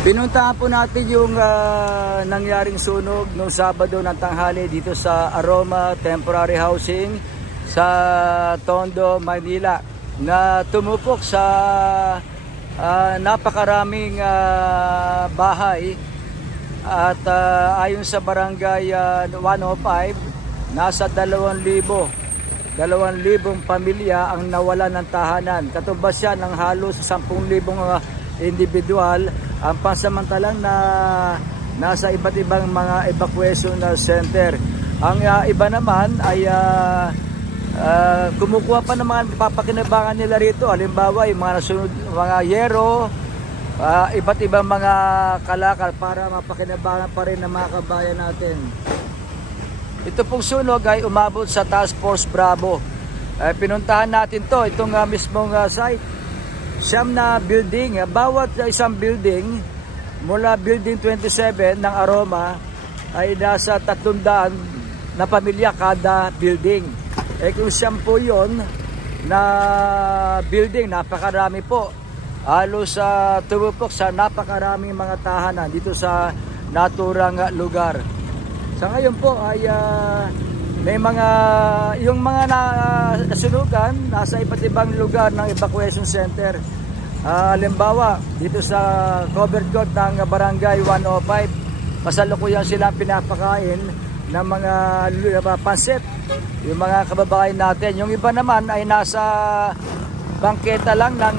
Pinuntahan po natin yung nangyaring sunog noong Sabado ng tanghali dito sa Aroma Temporary Housing sa Tondo, Manila, na tumupok sa napakaraming bahay at ayon sa barangay 105, nasa 2,000 pamilya ang nawalan ng tahanan. Katumbas yan ng halos 10,000 individual ang pansamantalang nasa iba't ibang mga evacuation center. Ang iba naman ay kumukuha pa ng mga papakinabangan nila rito. Halimbawa, yung mga nasunod, mga yero, iba't ibang mga kalakal para mapakinabangan pa rin ng mga kabayan natin. Ito pong sunog ay umabot sa Task Force Bravo. Pinuntahan natin itong mismong site. Siyam na building, bawat isang building mula building 27 ng Aroma ay nasa 300 na pamilya kada building. Kung siyam po yun na building, napakarami po. Halos tumupok sa napakaraming mga tahanan dito sa naturang lugar. Sa ngayon po ay may yung mga nasunugan nasa iba't ibang lugar ng evacuation center. Halimbawa, dito sa covered court ng barangay 105, kasalukuyan silang pinapakain ng mga pansit, yung mga kababayan natin. Yung iba naman ay nasa bangketa lang ng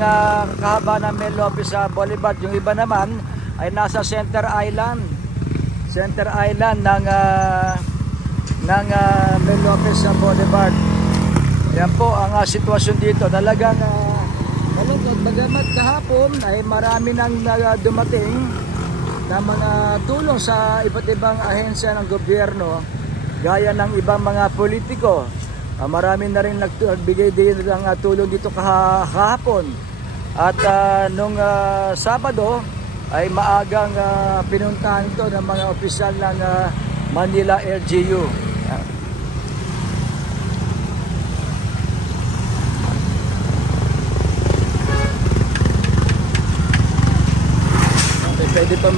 kahaba ng Main Lopez sa Boulevard. Yung iba naman ay nasa Center Island ng Main Lopez sa Boulevard. Yan po ang sitwasyon dito. Talagang malungkot. Bagamat kahapon ay marami nang dumating na mga tulong sa iba't ibang ahensya ng gobyerno, gaya ng ibang mga politiko. Marami na rin nagbigay din ng tulong dito kahapon. At nung Sabado ay maagang pinuntahan ito ng mga opisyal ng Manila LGU. Pwede pa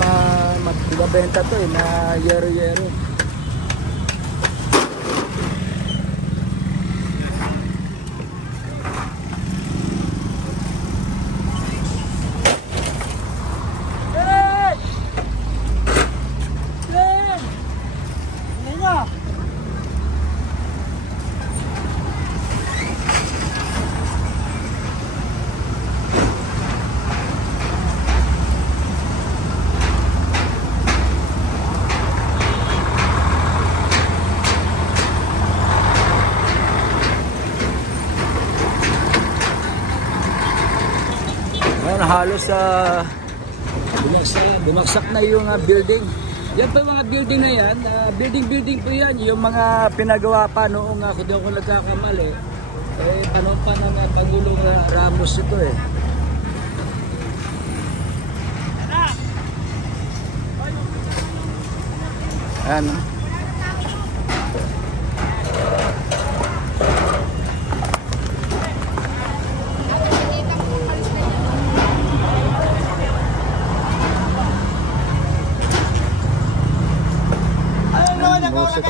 magbenta to na yero-yero. Halos bumagsak na yung building. Yan pa mga building na yan, building po yan, yung mga pinagawa pa noong kung di ako nagkakamali, panahon pa ng Pangulong Ramos ito eh. Ayan.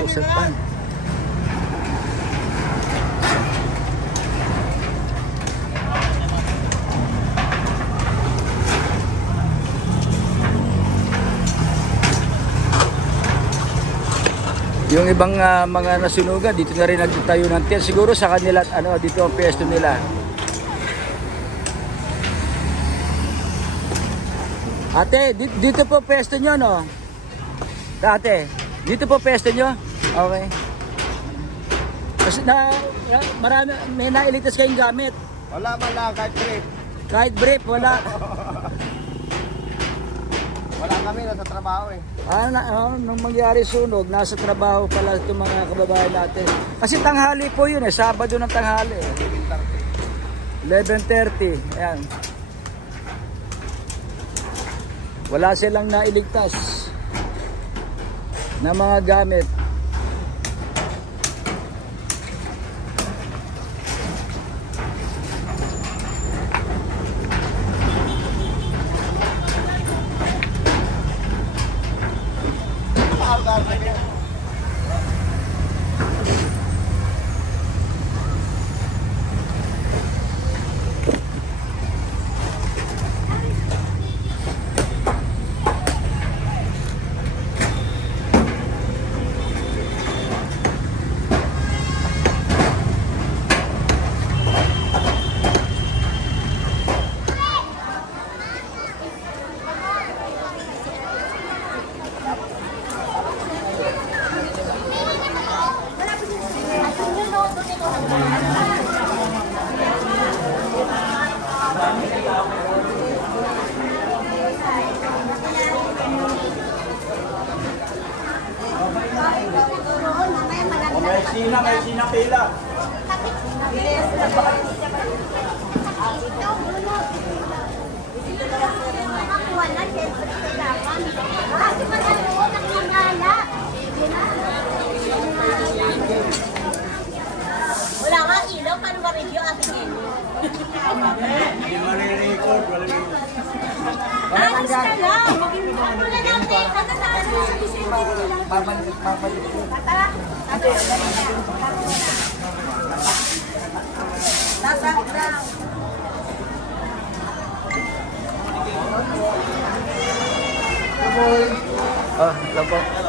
Usap pa. Yung ibang mga nasunugan dito na rin nagtayo ng tent. Siguro sa kanila dito ang pwesto nila. Ate, dito po pwesto nyo, no? Ate, dito po pwesto nyo? Okay. Kasi marami, may nailigtas kayong gamit. Wala man lang, kahit brief. Kahit brief, wala. Wala kami, nasa trabaho eh. Nung mangyari sunog, nasa trabaho pala itong mga kababayan natin. Kasi tanghali po yun eh, Sabado ng tanghali eh. 11:30. Ayan. Wala silang nailigtas na mga gamit. May sina pila. Wala nga ilaw, paano ma-review ating ilaw? Hindi marirecord. Alis ka lang! Ano na natin? Ano na sa Vicente nila? Babalik. Tata! Sasakit lang! Ah, lang po.